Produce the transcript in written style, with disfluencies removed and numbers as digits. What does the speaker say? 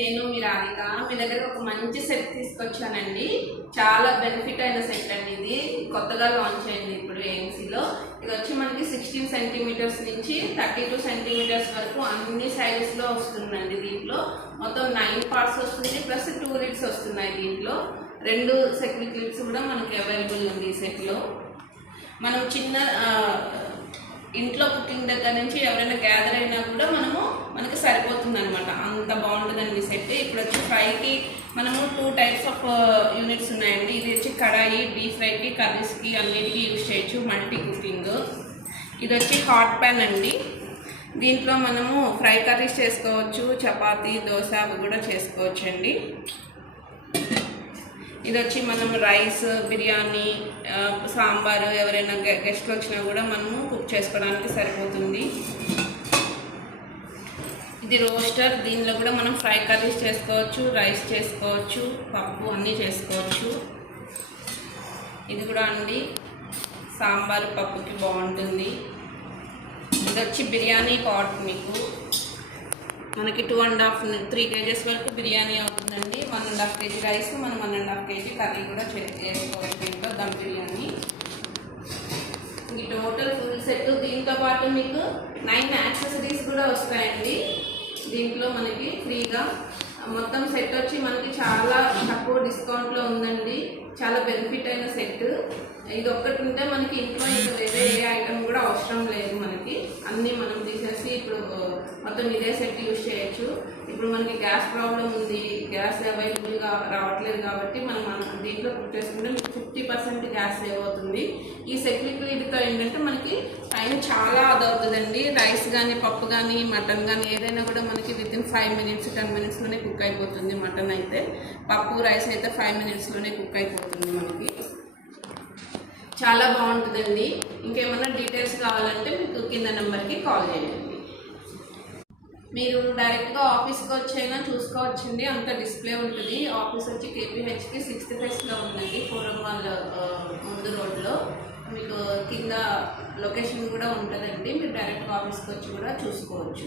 నేను మీ రాధిక మీ దగ్గర ఒక మంచి సెట్ తీసుకొచ్చానండి. చాలా బెనిఫిట్ అయిన సెట్ అండి. ఇది కొత్తగా లాంచ్ అయింది ఇప్పుడు ఏఎంసీలో. ఇది వచ్చి మనకి 16 సెంటీమీటర్స్ నుంచి 32 సెంటీమీటర్స్ వరకు అన్ని సైజెస్లో వస్తుందండి. దీంట్లో మొత్తం 9 పార్ట్స్ వస్తుంది, ప్లస్ 2 రీడ్స్ వస్తున్నాయి. దీంట్లో 2 సెక్యూరిటీ క్లిప్స్ కూడా మనకి అవైలబుల్ ఉంది ఈ సెట్లో. మనం చిన్న ఇంట్లో కుకింగ్ దగ్గర నుంచి ఎవరైనా గ్యాదర్ అయినా కూడా మనకి సరిపోతుంది అనమాట. అంత బాగుంటుందండి సెట్. ఇప్పుడు వచ్చి ఫ్రైకి మనము 2 టైప్స్ ఆఫ్ యూనిట్స్ ఉన్నాయండి. ఇది వచ్చి కడాయి, డీప్ ఫ్రైకి, కర్రీస్కి అన్నిటికీ యూజ్ చేయొచ్చు, మల్టీ కుకింగ్. ఇది వచ్చి హాట్ ప్యాన్ అండి. దీంట్లో మనము ఫ్రై కర్రీస్ చేసుకోవచ్చు, చపాతీ, దోశ అవి కూడా చేసుకోవచ్చు అండి. ఇది వచ్చి మనం రైస్, బిర్యానీ, సాంబారు ఎవరైనా గెస్ట్లు వచ్చినా కూడా మనము కుక్ చేసుకోవడానికి సరిపోతుంది. ఇది రోస్టర్. దీనిలో కూడా మనం ఫ్రై కర్రీస్ చేసుకోవచ్చు, రైస్ చేసుకోవచ్చు, పప్పు అన్నీ చేసుకోవచ్చు. ఇది కూడా అండి సాంబారు పప్పుకి బాగుంటుంది. ఇది వచ్చి బిర్యానీ పాట్. మీకు మనకి 2.5-3 kgs వరకు బిర్యానీ అవుతుందండి. 1.5 kg రైస్, మనం 1.5 kg కర్రీ కూడా చేసుకోవచ్చు దీంట్లో, దమ్ బిర్యానీ. ఈ టోటల్ ఫుల్ సెట్. దీంతో పాటు మీకు 9 యాక్సెసరీస్ కూడా వస్తాయండి దీంట్లో మనకి ఫ్రీగా. మొత్తం సెట్ వచ్చి మనకి చాలా తక్కువ డిస్కౌంట్లో ఉందండి. చాలా బెనిఫిట్ అయిన సెట్. ఇది ఒక్కటి ఉంటే మనకి ఇంట్లో ఇంకా వేరే ఏ ఐటమ్ కూడా అవసరం లేదు. మనకి అన్నీ మనం తీసేసి ఇప్పుడు మొత్తం ఇదే సెట్ యూజ్ చేయొచ్చు. ఇప్పుడు మనకి గ్యాస్ ప్రాబ్లం ఉంది, గ్యాస్ అవైలబుల్గా రావట్లేదు కాబట్టి మనం దీంట్లో కుక్ చేసుకుంటే మీకు 50% గ్యాస్ సేవ్ అవుతుంది. ఈ సెక్యూరిటీ లిడ్తో ఏంటంటే మనకి టైం చాలా అవుతుందండి. రైస్ కానీ, పప్పు కానీ, మటన్ కానీ ఏదైనా కూడా మనకి వితిన్ 5 minutes 10 minutesలోనే కుక్ అయిపోతుంది. మటన్ అయితే, పప్పు, రైస్ అయితే 5 minutesలోనే కుక్ అయిపోతుంది మనకి. చాలా బాగుంటుందండి. ఇంకేమైనా డీటెయిల్స్ కావాలంటే మీకు కింద నెంబర్కి కాల్ చేయండి. మీరు డైరెక్ట్గా ఆఫీస్కి వచ్చైనా చూసుకోవచ్చండి, అంత డిస్ప్లే ఉంటుంది. ఆఫీస్ వచ్చి KPHకి 6th phase ఉందండి, కోరంగల్ ముందు రోడ్లో. మీకు కింద లొకేషన్ కూడా ఉంటుందండి. మీరు డైరెక్ట్గా ఆఫీస్కి వచ్చి కూడా చూసుకోవచ్చు.